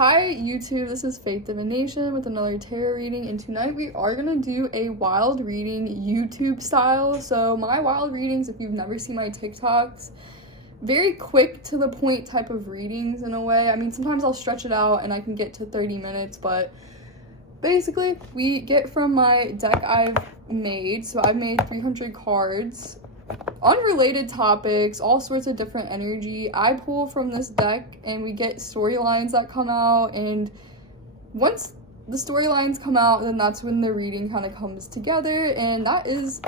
Hi YouTube, this is Faith Divination with another tarot reading, and tonight we are going to do a wild reading YouTube style. So my wild readings, if you've never seen my TikToks, very quick to the point type of readings in a way. I mean, sometimes I'll stretch it out and I can get to 30 minutes, but basically we get from my deck I've made. So I've made 300 cards, unrelated topics, all sorts of different energy. I pull from this deck and we get storylines that come out, and once the storylines come out, then that's when the reading kind of comes together, and that is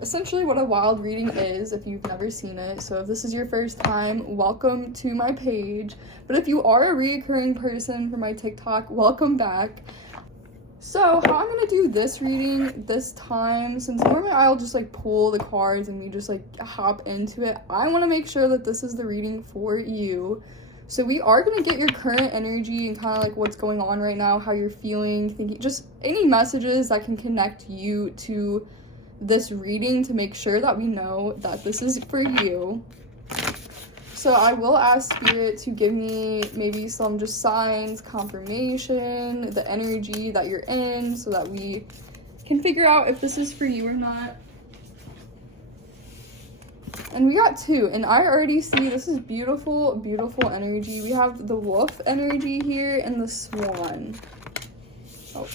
essentially what a wild reading is if you've never seen it. So if this is your first time, welcome to my page, but if you are a reoccurring person for my TikTok, welcome back. So how I'm gonna do this reading this time, since normally I'll just like pull the cards and we just like hop into it, I want to make sure that this is the reading for you. So we are gonna get your current energy and kind of like what's going on right now, how you're feeling, thinking, just any messages that can connect you to this reading to make sure that we know that this is for you. So I will ask Spirit to give me maybe some just signs, confirmation, the energy that you're in, so that we can figure out if this is for you or not. And we got two, and I already see this is beautiful, beautiful energy. We have the wolf energy here and the swan. Oh.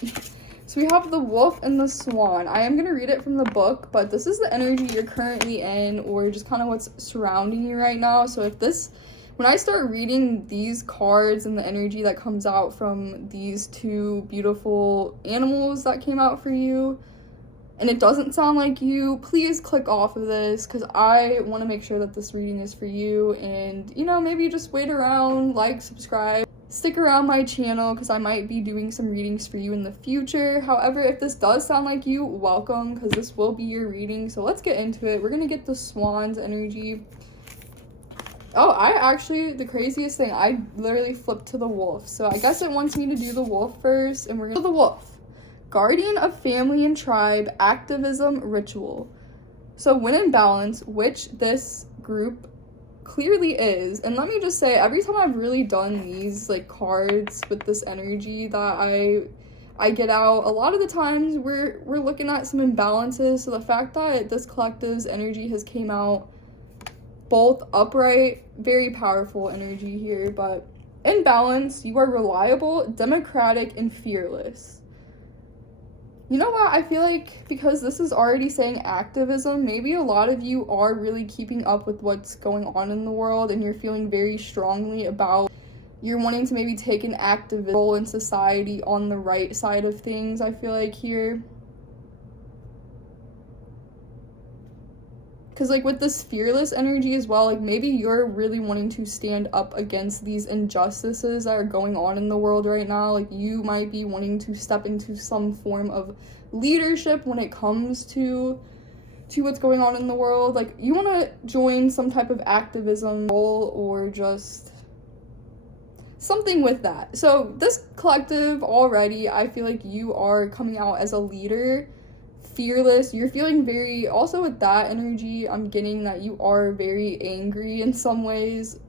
So we have the wolf and the swan. I am going to read it from the book, but this is the energy you're currently in, or just kind of what's surrounding you right now. So if this, when I start reading these cards and the energy that comes out from these two beautiful animals that came out for you, and it doesn't sound like you, please click off of this, because I want to make sure that this reading is for you. And, you know, maybe just wait around, like, subscribe. Stick around my channel because I might be doing some readings for you in the future. However, if this does sound like you, welcome, because this will be your reading. So let's get into it. We're going to get the swan's energy. Oh, the craziest thing, I literally flipped to the wolf. So I guess it wants me to do the wolf first, and we're going to do the wolf. Guardian of family and tribe, activism, ritual. So when in balance, which this group clearly is. And let me just say, every time I've really done these like cards with this energy that I get out, a lot of the times we're looking at some imbalances. So the fact that this collective's energy has came out both upright, very powerful energy here, but in balance, you are reliable, democratic, and fearless. You know what, I feel like because this is already saying activism, maybe a lot of you are really keeping up with what's going on in the world, and you're feeling very strongly about, you're wanting to maybe take an active role in society on the right side of things, I feel like here. Because like with this fearless energy as well, like maybe you're really wanting to stand up against these injustices that are going on in the world right now. Like you might be wanting to step into some form of leadership when it comes to what's going on in the world. Like you want to join some type of activism role or just something with that. So this collective already, I feel like you are coming out as a leader, fearless. You're feeling very, also with that energy, I'm getting that you are very angry in some ways,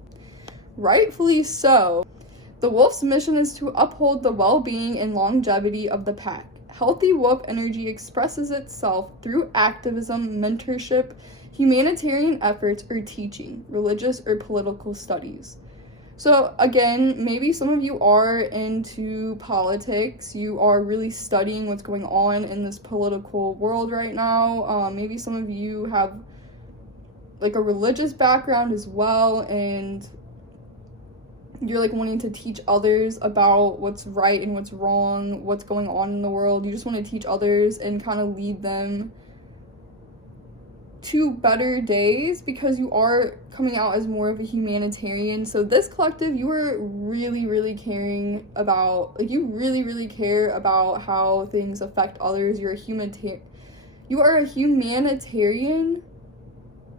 rightfully so. The wolf's mission is to uphold the well-being and longevity of the pack. Healthy wolf energy expresses itself through activism, mentorship, humanitarian efforts, or teaching, religious or political studies. So again, maybe some of you are into politics, you are really studying what's going on in this political world right now. Maybe some of you have like a religious background as well, and you're like wanting to teach others about what's right and what's wrong, what's going on in the world. You just want to teach others and kind of lead them to better days, because you are coming out as more of a humanitarian. So this collective, you are really caring about, like you really care about how things affect others. You are a humanitarian.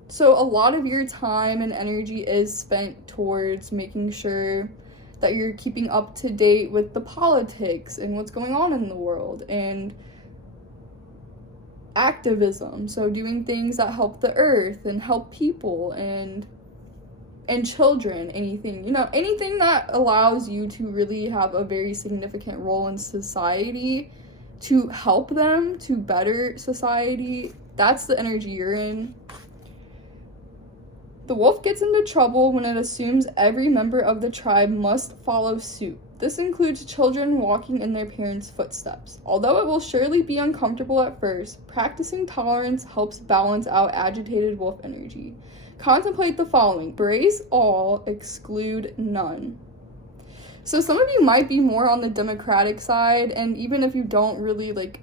So a lot of your time and energy is spent towards making sure that you're keeping up to date with the politics and what's going on in the world, and activism, so doing things that help the earth and help people and and children, anything, you know, anything that allows you to really have a very significant role in society, to help them, to better society. That's the energy you're in. The wolf gets into trouble when it assumes every member of the tribe must follow suit. This includes children walking in their parents' footsteps. Although it will surely be uncomfortable at first, practicing tolerance helps balance out agitated wolf energy. Contemplate the following: embrace all, exclude none. So some of you might be more on the Democratic side, and even if you don't really like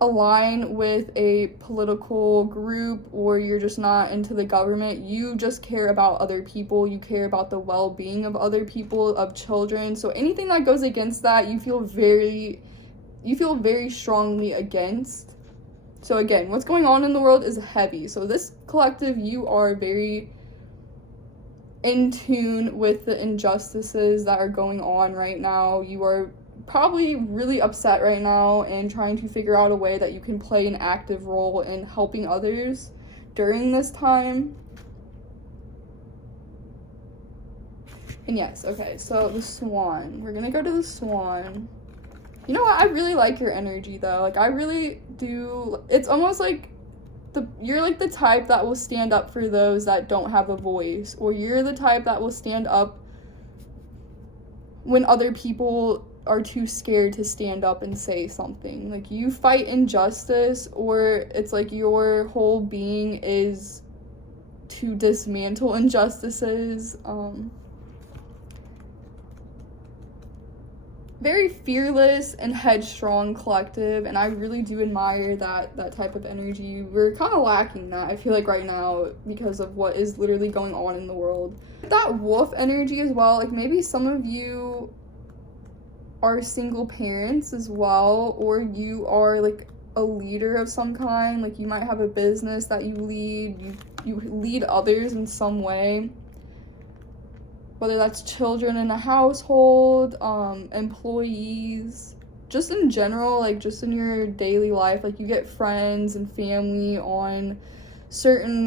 align with a political group, or you're just not into the government, you just care about other people, you care about the well-being of other people, of children. So anything that goes against that, you feel very strongly against. So again, what's going on in the world is heavy. So this collective, you are very in tune with the injustices that are going on right now. You are probably really upset right now and trying to figure out a way that you can play an active role in helping others during this time. And yes, okay, so the swan. We're gonna go to the swan. You know what? I really like your energy though. Like, I really do. It's almost like you're like the type that will stand up for those that don't have a voice, or you're the type that will stand up when other people are too scared to stand up and say something. Like, you fight injustice, or it's like your whole being is to dismantle injustices. Very fearless and headstrong collective, and I really do admire that type of energy. We're kind of lacking that, I feel like, right now, because of what is literally going on in the world. That wolf energy as well, like, maybe some of you are single parents as well, or you are like a leader of some kind. Like, you might have a business that you lead, you lead others in some way, whether that's children in a household, employees, just in general, like just in your daily life. Like, you get friends and family on certain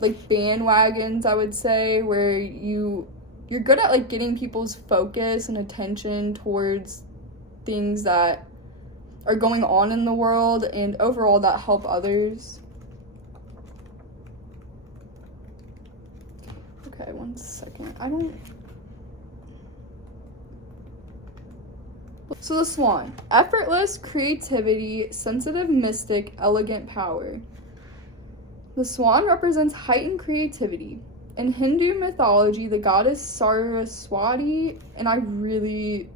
like bandwagons, I would say, where you're good at like getting people's focus and attention towards things that are going on in the world and overall that help others. Okay, one second. So the swan. Effortless creativity, sensitive mystic, elegant power. The swan represents heightened creativity. In Hindu mythology, the goddess Saraswati, and I really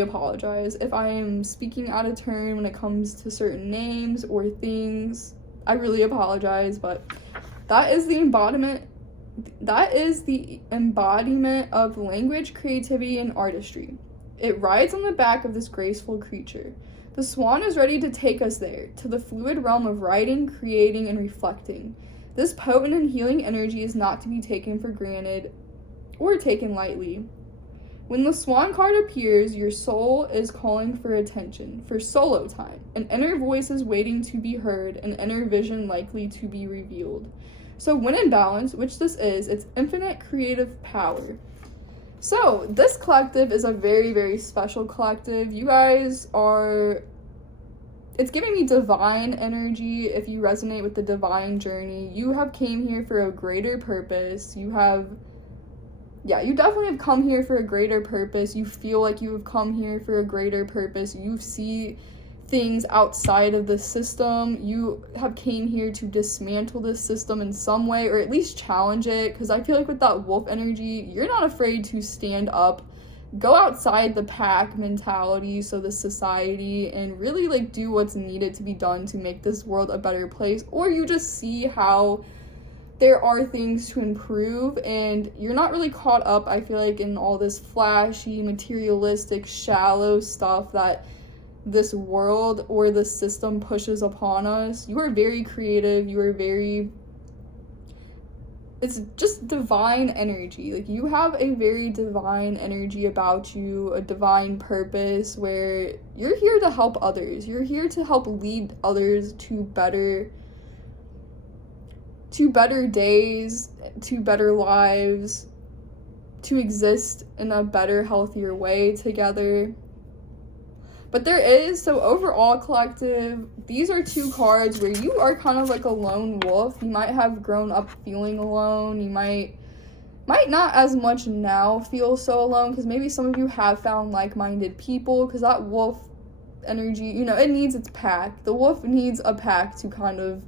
apologize if I am speaking out of turn when it comes to certain names or things. I really apologize, but that is the embodiment of language, creativity, and artistry. It rides on the back of this graceful creature. The swan is ready to take us there, to the fluid realm of writing, creating, and reflecting. This potent and healing energy is not to be taken for granted or taken lightly. When the swan card appears, your soul is calling for attention, for solo time. An inner voice is waiting to be heard, an inner vision likely to be revealed. So when in balance, which this is, it's infinite creative power. So this collective is a very, very special collective. You guys are... It's giving me divine energy. If you resonate with the divine journey, you have came here for a greater purpose. You definitely have come here for a greater purpose. You feel like you have come here for a greater purpose. You see things outside of the system. You have came here to dismantle this system in some way, or at least challenge it, because I feel like with that wolf energy, you're not afraid to stand up, go outside the pack mentality, so the society, and really like do what's needed to be done to make this world a better place. Or you just see how there are things to improve, and you're not really caught up, I feel like, in all this flashy, materialistic, shallow stuff that this world or the system pushes upon us. You are very creative. You are very... It's just divine energy. Like, you have a very divine energy about you, a divine purpose where you're here to help others. You're here to help lead others to better to better days, to better lives, to exist in a better, healthier way together. But there is, so overall collective, these are two cards where you are kind of like a lone wolf. You might have grown up feeling alone. You might not as much now feel so alone, because maybe some of you have found like-minded people, because that wolf energy, you know, it needs its pack. The wolf needs a pack to kind of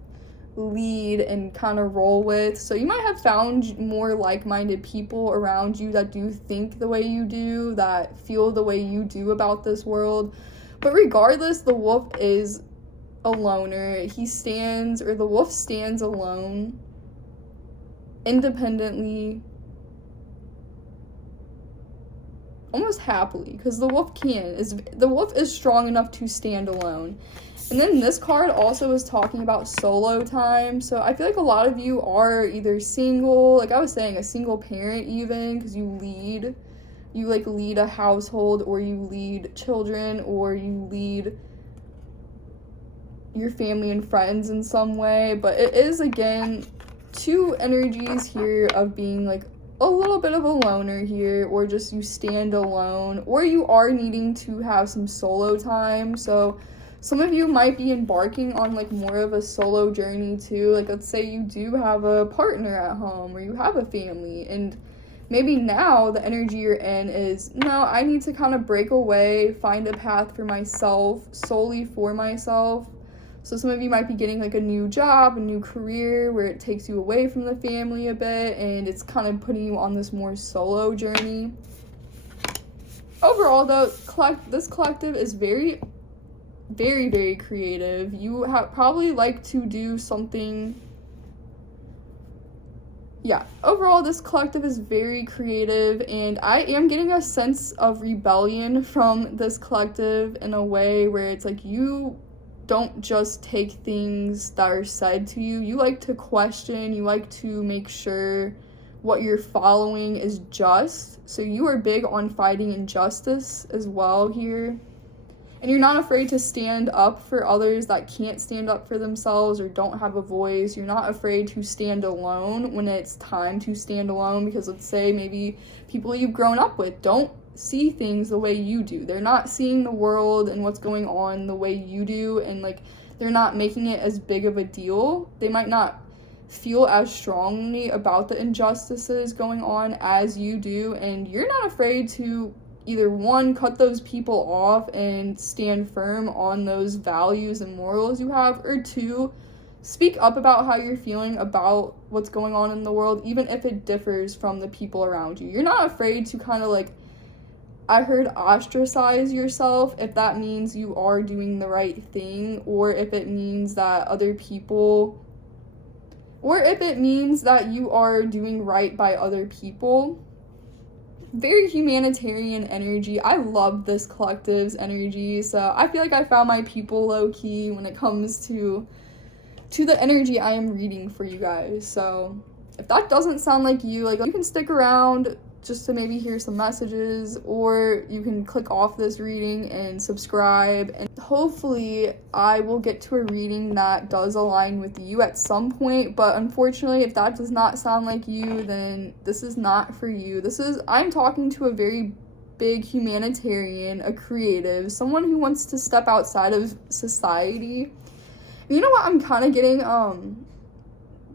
lead and kind of roll with. So you might have found more like-minded people around you that do think the way you do, that feel the way you do about this world. But regardless, the wolf is a loner. The wolf stands alone, independently, almost happily, because the wolf is strong enough to stand alone. And then this card also is talking about solo time. So I feel like a lot of you are either single, like I was saying, a single parent even, because you lead a household, or you lead children, or you lead your family and friends in some way. But it is, again, two energies here of being like a little bit of a loner here, or just you stand alone, or you are needing to have some solo time. So some of you might be embarking on like more of a solo journey too. Like, let's say you do have a partner at home, or you have a family, and maybe now the energy you're in is, no, I need to kind of break away, find a path for myself, solely for myself. So some of you might be getting like a new job, a new career, where it takes you away from the family a bit, and it's kind of putting you on this more solo journey. Overall though, this collective is very, very, very creative. You probably like to do something. Yeah, overall this collective is very creative, and I am getting a sense of rebellion from this collective in a way where it's like you don't just take things that are said to you. You like to question, you like to make sure what you're following is just. So you are big on fighting injustice as well here. And you're not afraid to stand up for others that can't stand up for themselves or don't have a voice. You're not afraid to stand alone when it's time to stand alone, because let's say maybe people you've grown up with don't see things the way you do. They're not seeing the world and what's going on the way you do, and like they're not making it as big of a deal. They might not feel as strongly about the injustices going on as you do, and you're not afraid to either one, cut those people off and stand firm on those values and morals you have, or two, speak up about how you're feeling about what's going on in the world, even if it differs from the people around you. You're not afraid to kind of like, I heard, ostracize yourself, if that means you are doing the right thing, or if it means that you are doing right by other people. Very humanitarian energy. I love this collective's energy, so I feel like I found my people low-key when it comes to the energy I am reading for you guys. So if that doesn't sound like you, like, you can stick around just to maybe hear some messages, or you can click off this reading and subscribe, and hopefully I will get to a reading that does align with you at some point. But unfortunately, if that does not sound like you, then this is not for you. I'm talking to a very big humanitarian, a creative, someone who wants to step outside of society. You know what, I'm kind of getting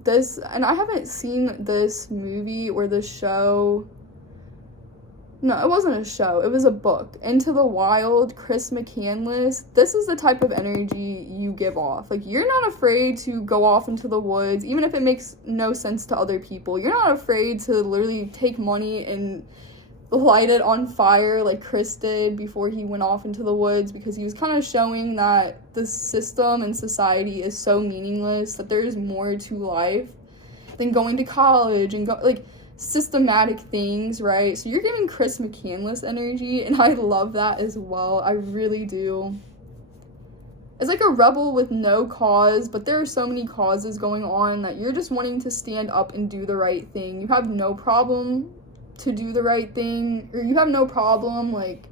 this, and I haven't seen this movie or this show. No, it wasn't a show. It was a book. Into the Wild, Chris McCandless. This is the type of energy you give off. Like, you're not afraid to go off into the woods, even if it makes no sense to other people. You're not afraid to literally take money and light it on fire like Chris did before he went off into the woods, because he was kind of showing that the system and society is so meaningless, that there is more to life than going to college and systematic things, right? So you're giving Chris McCandless energy, and I love that as well. I really do. It's like a rebel with no cause, but there are so many causes going on that you're just wanting to stand up and do the right thing. You have no problem to do the right thing, or you have no problem like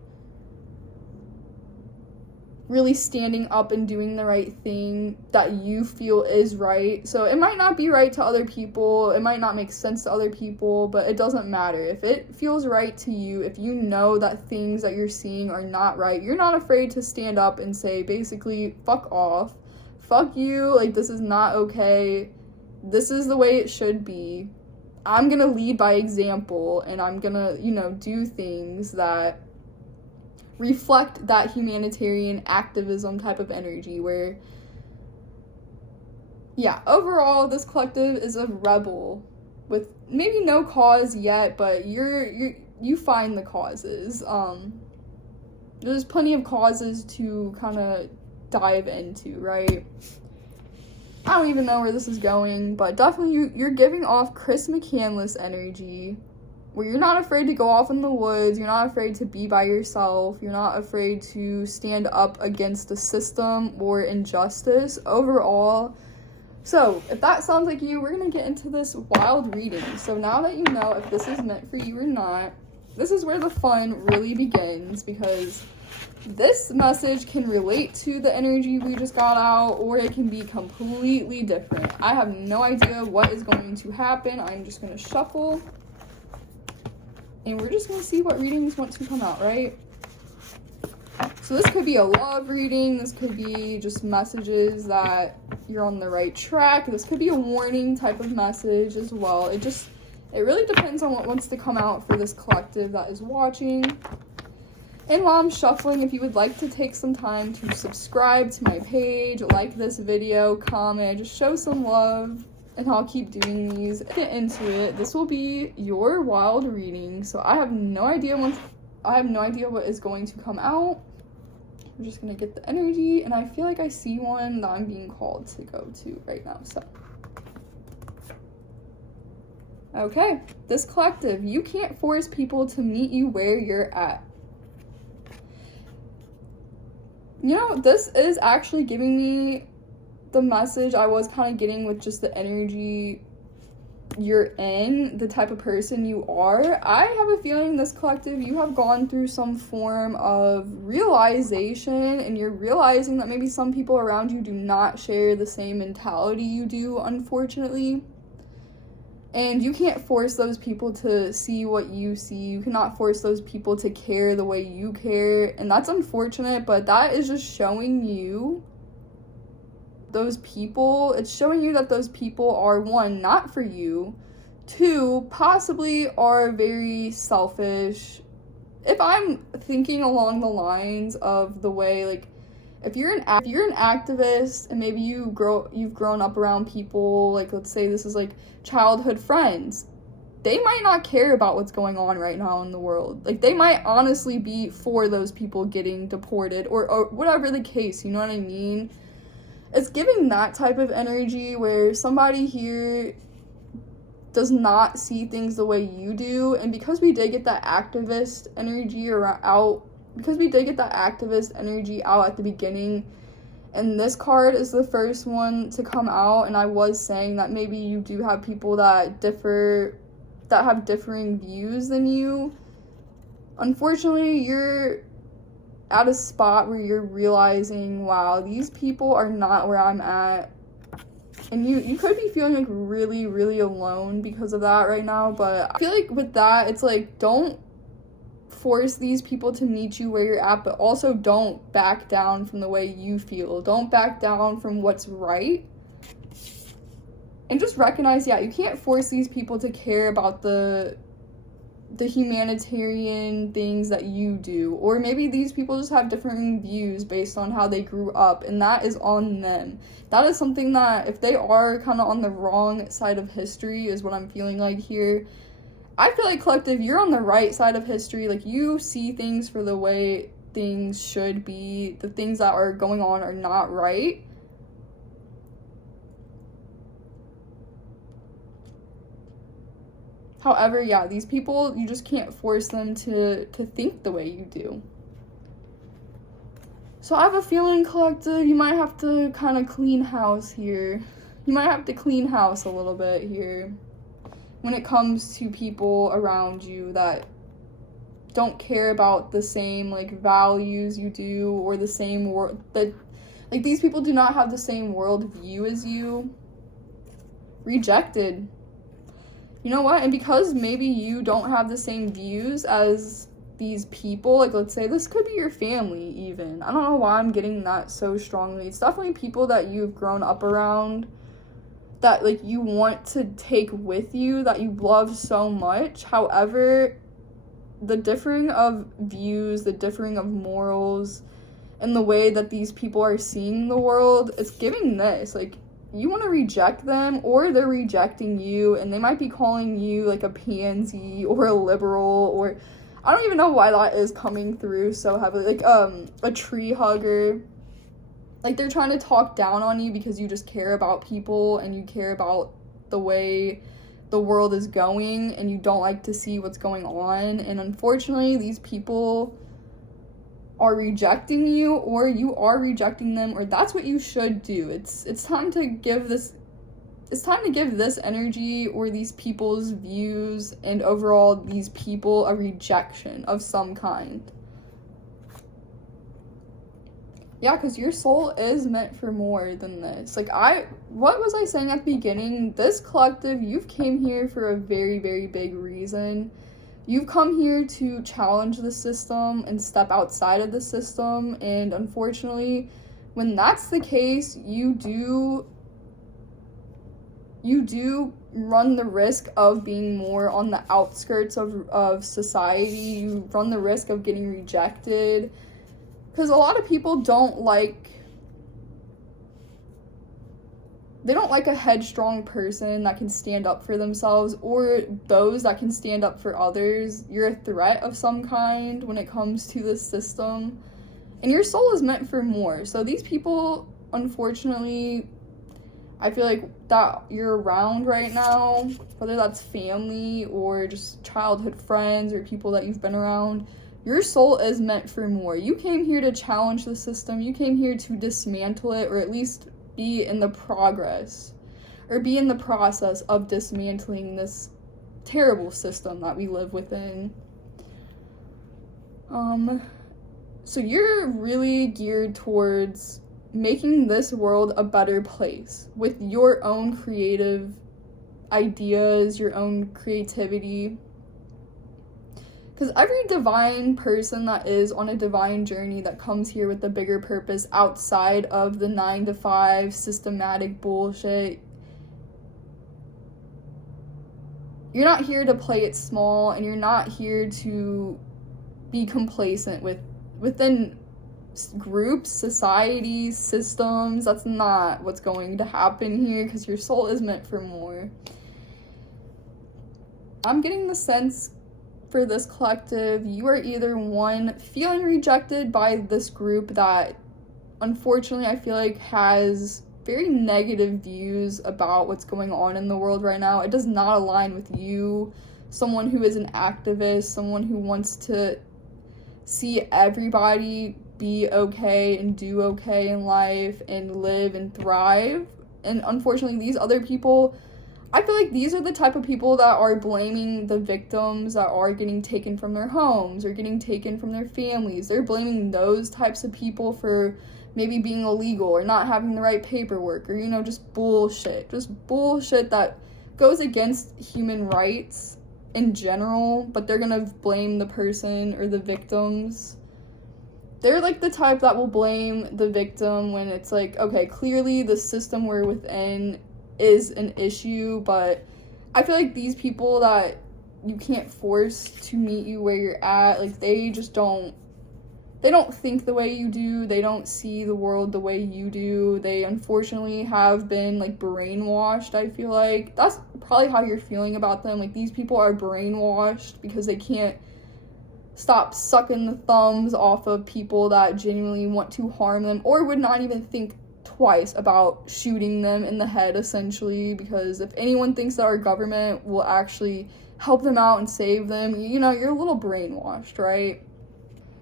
really standing up and doing the right thing that you feel is right. So it might not be right to other people, it might not make sense to other people, but it doesn't matter. If it feels right to you, if you know that things that you're seeing are not right, you're not afraid to stand up and say, basically, fuck off, fuck you, like, this is not okay, this is the way it should be. I'm gonna lead by example, and I'm gonna, do things that reflect that humanitarian activism type of energy where, overall, this collective is a rebel with maybe no cause yet, but you find the causes. There's plenty of causes to kind of dive into, right? I don't even know where this is going, but definitely you're giving off Chris McCandless energy, where you're not afraid to go off in the woods, you're not afraid to be by yourself, you're not afraid to stand up against the system or injustice overall. So, if that sounds like you, we're going to get into this wild reading. So now that you know if this is meant for you or not, this is where the fun really begins, because this message can relate to the energy we just got out, or it can be completely different. I have no idea what is going to happen. I'm just going to shuffle, and we're just going to see what readings want to come out, right? So this could be a love reading, this could be just messages that you're on the right track, this could be a warning type of message as well. It really depends on what wants to come out for this collective that is watching. And while I'm shuffling, if you would like to take some time to subscribe to my page, like this video, comment, just show some love, and I'll keep doing these. Get into it. This will be your wild reading, so I have no idea what is going to come out. I'm just gonna get the energy, and I feel like I see one that I'm being called to go to right now, so. Okay, this collective, you can't force people to meet you where you're at. This is actually giving me the message I was kind of getting with just the energy you're in, the type of person you are. I have a feeling this collective, you have gone through some form of realization, and you're realizing that maybe some people around you do not share the same mentality you do, unfortunately. And you can't force those people to see what you see. You cannot force those people to care the way you care. And that's unfortunate, but that is just showing you it's showing you that those people are, one, not for you, two, possibly are very selfish. If I'm thinking along the lines of the way, like, if you're an activist and maybe you've grown up around people, like, let's say this is like childhood friends, they might not care about what's going on right now in the world. Like, they might honestly be for those people getting deported or whatever the case, you know what I mean? It's giving that type of energy where somebody here does not see things the way you do, and because we did get that activist energy out at the beginning, and this card is the first one to come out, and I was saying that maybe you do have people that have differing views than you. Unfortunately, you're at a spot where you're realizing, wow, these people are not where I'm at, and you could be feeling like really, really alone because of that right now. But I feel like with that, it's like, don't force these people to meet you where you're at, but also don't back down from the way you feel. Don't back down from what's right, and just recognize, you can't force these people to care about the humanitarian things that you do, or maybe these people just have different views based on how they grew up, and that is on them. That is something that, if they are kind of on the wrong side of history, is what I'm feeling like here. I feel like, collective, you're on the right side of history. Like, you see things for the way things should be. The things that are going on are not right. However, these people, you just can't force them to think the way you do. So I have a feeling, collective, you might have to kind of clean house here. You might have to clean house a little bit here when it comes to people around you that don't care about the same, like, values you do, or the same that, like, these people do not have the same world view as you. Rejected. You know what? And because maybe you don't have the same views as these people, like, let's say this could be your family even. I don't know why I'm getting that so strongly. It's definitely people that you've grown up around, that, like, you want to take with you, that you love so much. However, the differing of views, the differing of morals, and the way that these people are seeing the world, it's giving this, like, you want to reject them, or they're rejecting you, and they might be calling you, like, a pansy or a liberal, or I don't even know why that is coming through so heavily, like, a tree hugger. Like, they're trying to talk down on you because you just care about people, and you care about the way the world is going, and you don't like to see what's going on. And unfortunately, these people are rejecting you, or you are rejecting them, or that's what you should do. It's time to give this energy, or these people's views, and overall these people, a rejection of some kind. Yeah, because your soul is meant for more than this. Like, what was I saying at the beginning? This collective, you've came here for a very, very big reason. You've come here to challenge the system and step outside of the system, and unfortunately, when that's the case, you do run the risk of being more on the outskirts of society. You run the risk of getting rejected, because a lot of people don't like a headstrong person that can stand up for themselves, or those that can stand up for others. You're a threat of some kind when it comes to this system, and your soul is meant for more. So these people, unfortunately, I feel like that you're around right now, whether that's family or just childhood friends or people that you've been around, your soul is meant for more. You came here to challenge the system. You came here to dismantle it, or at least be in the process of dismantling this terrible system that we live within. So you're really geared towards making this world a better place with your own creative ideas, your own creativity. Because every divine person that is on a divine journey, that comes here with a bigger purpose outside of the 9-to-5 systematic bullshit, you're not here to play it small, and you're not here to be complacent within groups, societies, systems. That's not what's going to happen here, because your soul is meant for more. I'm getting the sense for this collective, you are either one, feeling rejected by this group that unfortunately I feel like has very negative views about what's going on in the world right now. It does not align with you, someone who is an activist, someone who wants to see everybody be okay and do okay in life and live and thrive. And unfortunately, these other people, I feel like these are the type of people that are blaming the victims that are getting taken from their homes or getting taken from their families. They're blaming those types of people for maybe being illegal or not having the right paperwork, or, just bullshit that goes against human rights in general, but they're gonna blame the person or the victims. They're like the type that will blame the victim when it's like, okay, clearly the system we're within is an issue, but I feel like these people that you can't force to meet you where you're at, like, they don't think the way you do, they don't see the world the way you do. They unfortunately have been, like, brainwashed. I feel like that's probably how you're feeling about them. Like, these people are brainwashed because they can't stop sucking the thumbs off of people that genuinely want to harm them, or would not even think twice about shooting them in the head, essentially, because if anyone thinks that our government will actually help them out and save them, you're a little brainwashed, right?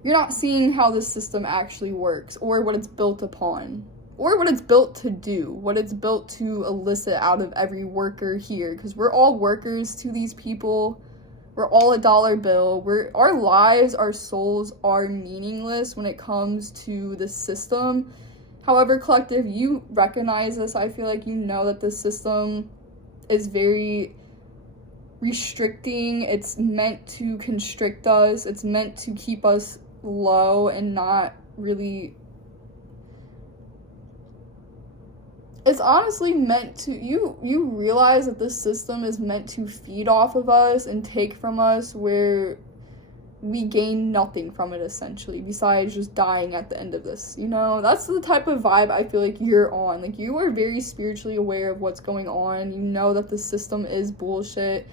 You're not seeing how this system actually works, or what it's built upon, or what it's built to do, what it's built to elicit out of every worker here, because we're all workers to these people. we're all a dollar bill. Our lives, our souls are meaningless when it comes to the system. However, collective, you recognize this. I feel like you know that the system is very restricting. It's meant to constrict us. It's meant to keep us low and not really. It's honestly meant to, you realize that this system is meant to feed off of us and take from us, where we gain nothing from it, essentially, besides just dying at the end of this, you know? That's the type of vibe I feel like you're on. Like, you are very spiritually aware of what's going on. You know that the system is bullshit.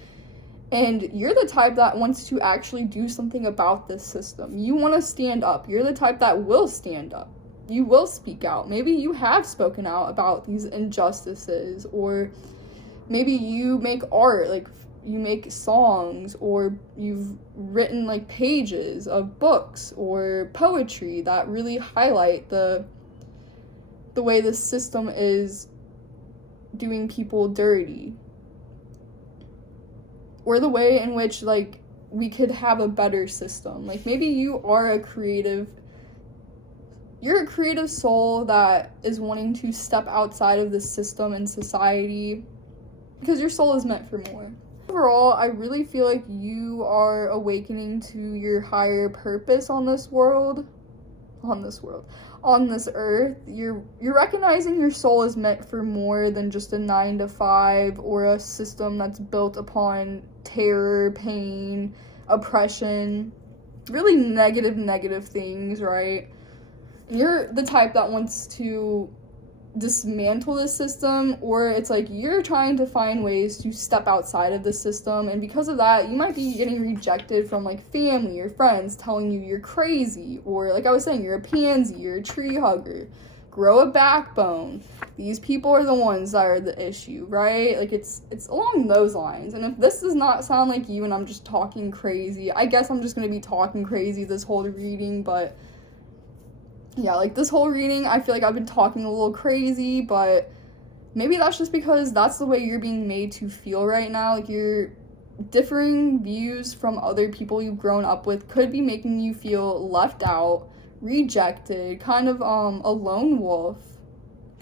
And you're the type that wants to actually do something about this system. You want to stand up. You're the type that will stand up. You will speak out. Maybe you have spoken out about these injustices, or maybe you make art, like you make songs, or you've written like pages of books or poetry that really highlight the way the system is doing people dirty, or the way in which like we could have a better system. Like, maybe you are you're a creative soul that is wanting to step outside of the system and society, because your soul is meant for more. Overall, I really feel like you are awakening to your higher purpose on this earth. You're recognizing your soul is meant for more than just a 9-to-5 or a system that's built upon terror, pain, oppression, really negative things, right? You're the type that wants to dismantle the system, or it's like you're trying to find ways to step outside of the system, and because of that, you might be getting rejected from like family or friends telling you you're crazy, or like I was saying, you're a pansy, you're a tree hugger. Grow a backbone. These people are the ones that are the issue, right? Like, it's along those lines. And if this does not sound like you and I'm just talking crazy, I guess I'm just going to be talking crazy this whole reading, but yeah, like this whole reading, I feel like I've been talking a little crazy, but maybe that's just because that's the way you're being made to feel right now. Like, your differing views from other people you've grown up with could be making you feel left out, rejected, kind of a lone wolf,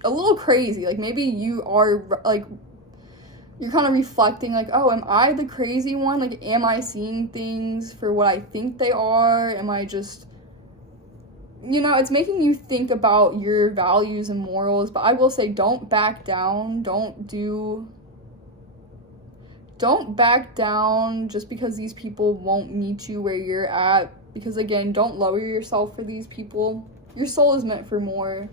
a little crazy. Like, maybe you are like, you're kind of reflecting like, oh, am I the crazy one? Like, am I seeing things for what I think they are? Am I just, you know, it's making you think about your values and morals. But I will say, don't back down. Don't back down just because these people won't meet you where you're at. Because again, don't lower yourself for these people. Your soul is meant for more.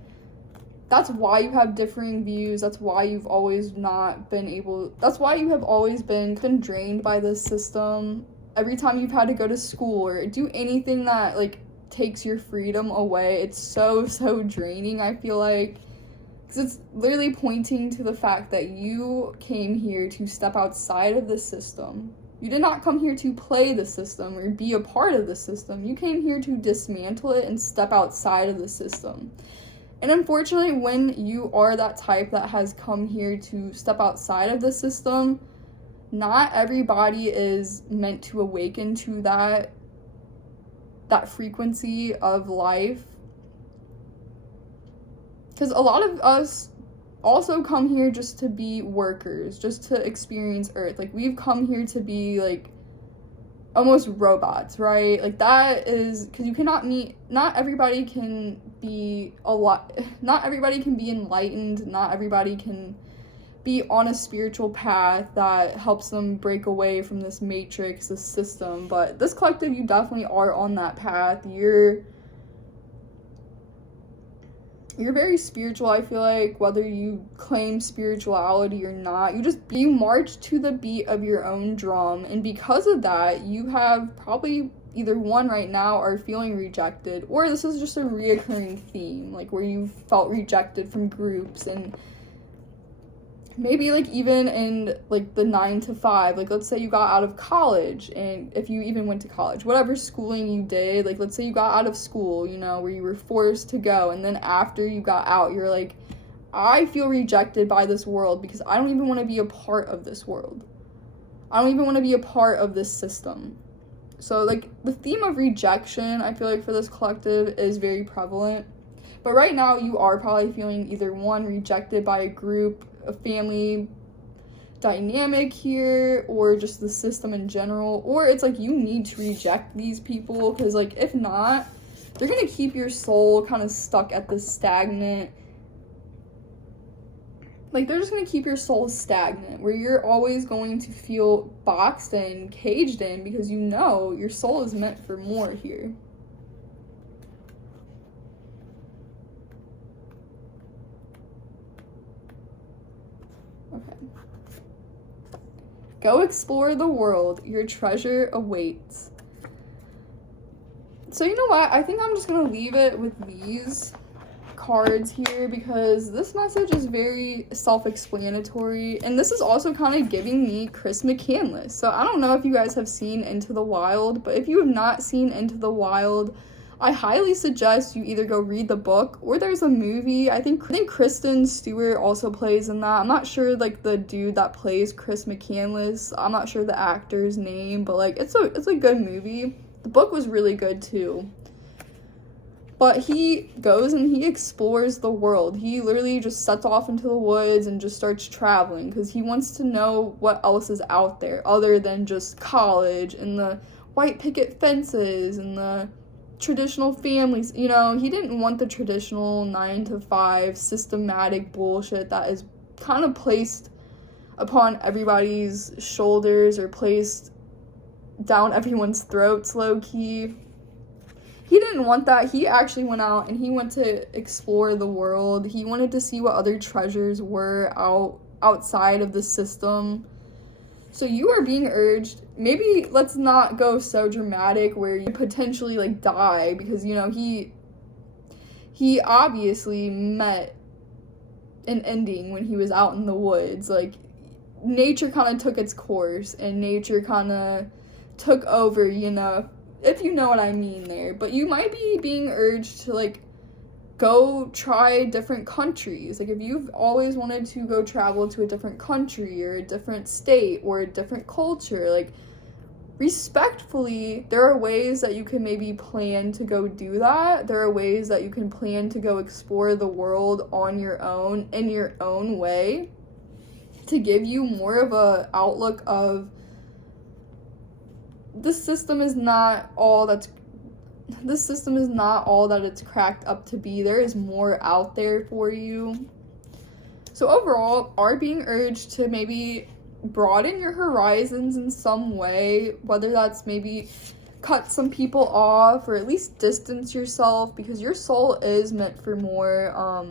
That's why you have differing views. That's why you've always that's why you have always been drained by this system. Every time you've had to go to school or do anything that like takes your freedom away, it's so draining, I feel like, because it's literally pointing to the fact that you came here to step outside of the system. You did not come here to play the system or be a part of the system. You came here to dismantle it and step outside of the system. And unfortunately, when you are that type that has come here to step outside of the system, not everybody is meant to awaken to that frequency of life. Because a lot of us also come here just to be workers, just to experience Earth. Like, we've come here to be like almost robots, right? Like, that is because you cannot not everybody can be not everybody can be enlightened, not everybody can be on a spiritual path that helps them break away from this matrix, this system. But this collective, you definitely are on that path. You're very spiritual, I feel like, whether you claim spirituality or not. You march to the beat of your own drum, and because of that, you have probably either one right now are feeling rejected, or this is just a reoccurring theme, like where you felt rejected from groups, and maybe like even in like the 9-to-5, like let's say you got out of college, and if you even went to college, whatever schooling you did, like let's say you got out of school, you know, where you were forced to go, and then after you got out, you're like, I feel rejected by this world because I don't even want to be a part of this world. I don't even want to be a part of this system. So, like, the theme of rejection, I feel like for this collective is very prevalent. But right now, you are probably feeling either one, rejected by a group, a family dynamic here, or just the system in general, or it's like you need to reject these people, because, like, if not, they're gonna keep your soul kind of stuck at this stagnant, like, they're just gonna keep your soul stagnant, where you're always going to feel boxed in, caged in, because you know your soul is meant for more here. Okay. Go explore the world. Your treasure awaits. So you know what? I think I'm just going to leave it with these cards here, because this message is very self-explanatory, and this is also kind of giving me Chris McCandless. So I don't know if you guys have seen Into the Wild, but if you have not seen Into the Wild, I highly suggest you either go read the book, or there's a movie. I think Kristen Stewart also plays in that. I'm not sure, like, the dude that plays Chris McCandless, I'm not sure the actor's name, but, like, it's a good movie. The book was really good too. But he goes and he explores the world. He literally just sets off into the woods and just starts traveling, because he wants to know what else is out there other than just college and the white picket fences and the traditional families. You know, he didn't want the traditional 9-to-5 systematic bullshit that is kind of placed upon everybody's shoulders, or placed down everyone's throats, low-key. He didn't want that. He actually went out and he went to explore the world. He wanted to see what other treasures were outside of the system. So you are being urged, maybe let's not go so dramatic where you potentially, like, die, because, you know, he obviously met an ending when he was out in the woods. Like, nature kind of took its course, and nature kind of took over, you know, if you know what I mean there. But you might be being urged to, like, go try different countries. Like, if you've always wanted to go travel to a different country or a different state or a different culture, like, respectfully, there are ways that you can maybe plan to go do that. There are ways that you can plan to go explore the world on your own, in your own way, to give you more of a outlook of this system is not all that it's cracked up to be. There is more out there for you. So overall, are being urged to maybe broaden your horizons in some way, whether that's maybe cut some people off or at least distance yourself, because your soul is meant for more.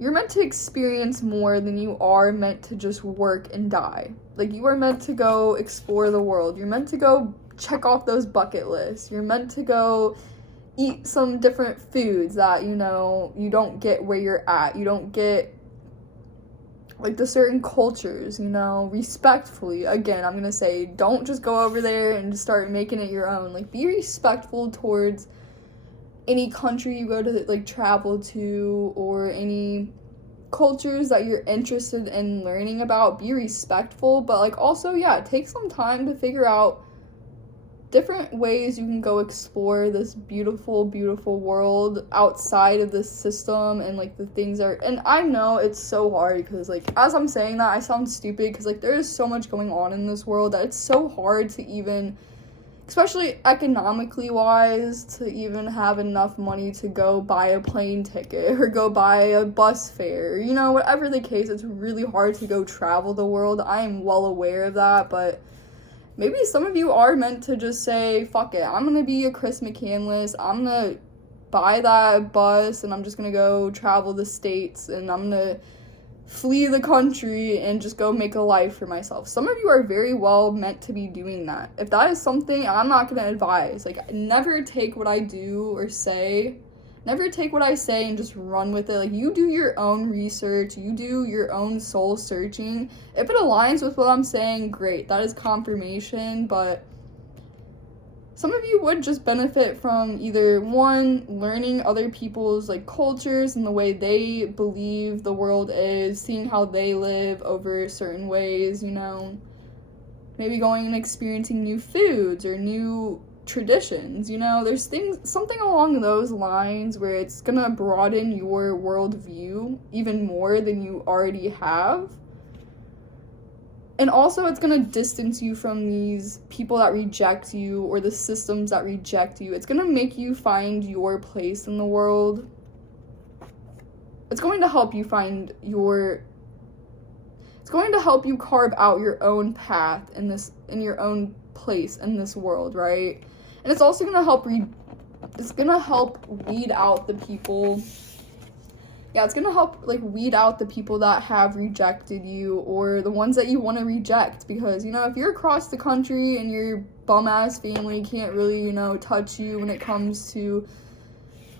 You're meant to experience more than you are meant to just work and die. Like, you are meant to go explore the world. You're meant to go check off those bucket lists. You're meant to go eat some different foods that, you know, you don't get where you're at. You don't get, like, the certain cultures, you know, respectfully. Again, I'm gonna say, don't just go over there and just start making it your own. Like, be respectful towards any country you go to, like, travel to, or any cultures that you're interested in learning about. Be respectful, but, like, also, yeah, take some time to figure out different ways you can go explore this beautiful, beautiful world outside of this system, and, like, the things are, and I know it's so hard, because, like, as I'm saying that, I sound stupid, because, like, there is so much going on in this world that it's so hard to even, especially economically wise, to even have enough money to go buy a plane ticket or go buy a bus fare, you know, whatever the case. It's really hard to go travel the world. I am well aware of that, but maybe some of you are meant to just say, fuck it, I'm gonna be a Chris McCandless, I'm gonna buy that bus and I'm just gonna go travel the states, and I'm gonna flee the country and just go make a life for myself. Some of you are very well meant to be doing that. If that is something, I'm not gonna advise. Like, never take what I do or say, never take what I say and just run with it. Like, you do your own research, you do your own soul searching. If it aligns with what I'm saying, great, that is confirmation. But some of you would just benefit from either, one, learning other people's, like, cultures and the way they believe the world is, seeing how they live over certain ways, you know. maybe going and experiencing new foods or new traditions, you know, there's something along those lines where it's gonna broaden your worldview even more than you already have. And also it's gonna distance you from these people that reject you or the systems that reject you. It's gonna make you find your place in the world. It's going to help you find it's going to help you carve out your own path in your own place in this world, right? And it's also going to help weed out the people. Yeah, it's going to help like weed out the people that have rejected you or the ones that you want to reject, because, you know, if you're across the country and your bum ass family can't really, you know, touch you when it comes to,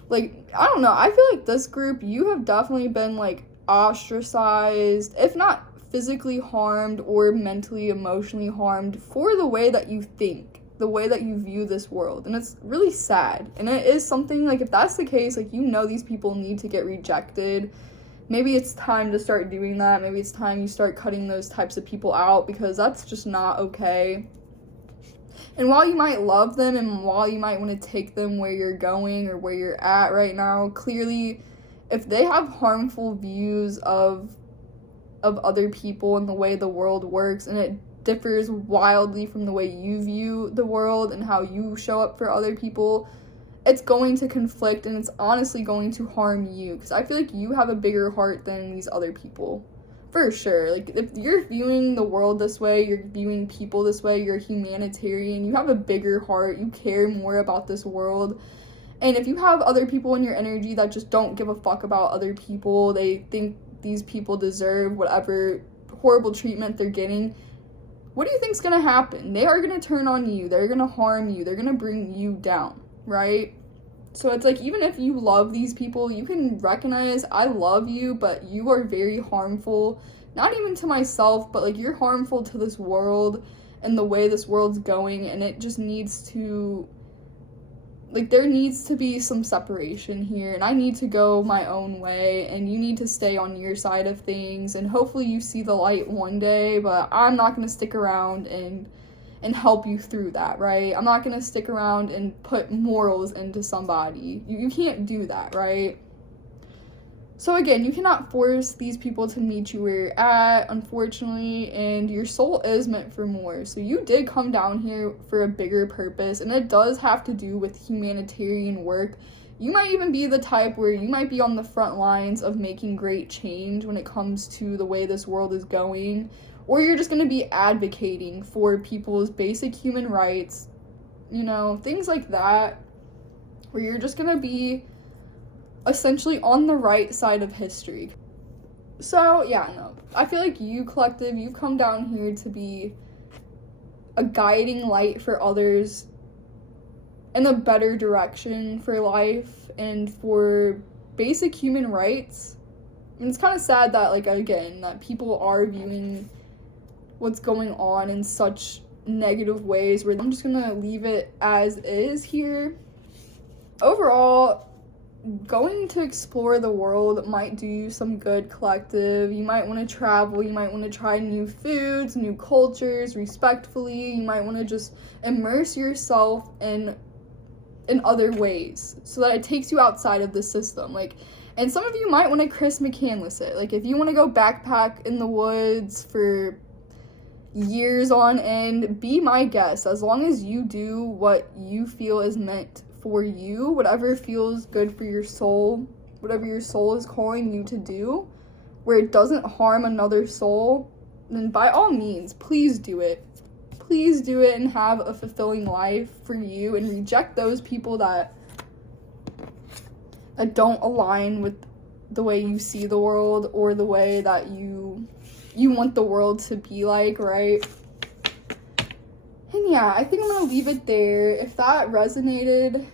like, I don't know, I feel like this group, you have definitely been like ostracized, if not physically harmed or mentally, emotionally harmed for the way that you think, the way that you view this world. And it's really sad. And it is something, like, if that's the case, like, you know, these people need to get rejected. Maybe it's time to start doing that. Maybe it's time you start cutting those types of people out, because that's just not okay. And while you might love them and while you might want to take them where you're going or where you're at right now, clearly if they have harmful views of other people and the way the world works, and it differs wildly from the way you view the world and how you show up for other people, it's going to conflict, and it's honestly going to harm you, because I feel like you have a bigger heart than these other people, for sure. Like, if you're viewing the world this way, you're viewing people this way, you're a humanitarian, you have a bigger heart, you care more about this world. And if you have other people in your energy that just don't give a fuck about other people, they think these people deserve whatever horrible treatment they're getting, what do you think's gonna happen? They are gonna turn on you, they're gonna harm you, they're gonna bring you down, right? So it's like, even if you love these people, you can recognize, I love you, but you are very harmful, not even to myself, but like, you're harmful to this world and the way this world's going, and it just needs to, like, there needs to be some separation here, and I need to go my own way, and you need to stay on your side of things, and hopefully you see the light one day, but I'm not going to stick around and help you through that, right? I'm not going to stick around and put morals into somebody. You can't do that, right? So again, you cannot force these people to meet you where you're at, unfortunately, and your soul is meant for more. So you did come down here for a bigger purpose, and it does have to do with humanitarian work. You might even be the type where you might be on the front lines of making great change when it comes to the way this world is going, or you're just going to be advocating for people's basic human rights, you know, things like that, where you're just going to be essentially on the right side of history. So yeah, no, I feel like you, collective, you've come down here to be a guiding light for others in a better direction for life and for basic human rights. And it's kind of sad that, like, again, that people are viewing what's going on in such negative ways, where I'm just gonna leave it as is here. Overall, going to explore the world might do you some good, collective. You might want to travel, you might want to try new foods, new cultures, respectfully. You might want to just immerse yourself in other ways so that it takes you outside of the system. Like, and some of you might want to Chris McCandless it. Like, if you want to go backpack in the woods for years on end, be my guest. As long as you do what you feel is meant for you, whatever feels good for your soul, whatever your soul is calling you to do, where it doesn't harm another soul, then by all means, please do it. Please do it and have a fulfilling life for you, and reject those people that don't align with the way you see the world or the way that you want the world to be like, right? And yeah, I think I'm gonna leave it there. If that resonated,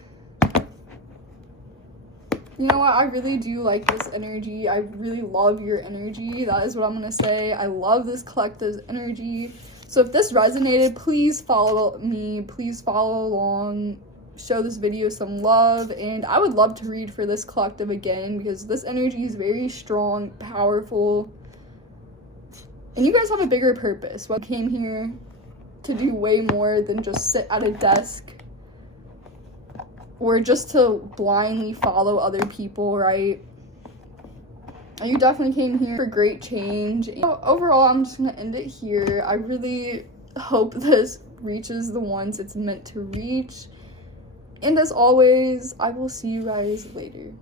you know what, I really do like this energy. I really love your energy. That is what I'm gonna say. I love this collective's energy. So if this resonated, please follow me, please follow along, show this video some love, and I would love to read for this collective again, because this energy is very strong, powerful, and you guys have a bigger purpose. Well, I came here to do way more than just sit at a desk or just to blindly follow other people, right? You definitely came here for great change. Overall, I'm just gonna end it here. I really hope this reaches the ones it's meant to reach. And as always, I will see you guys later.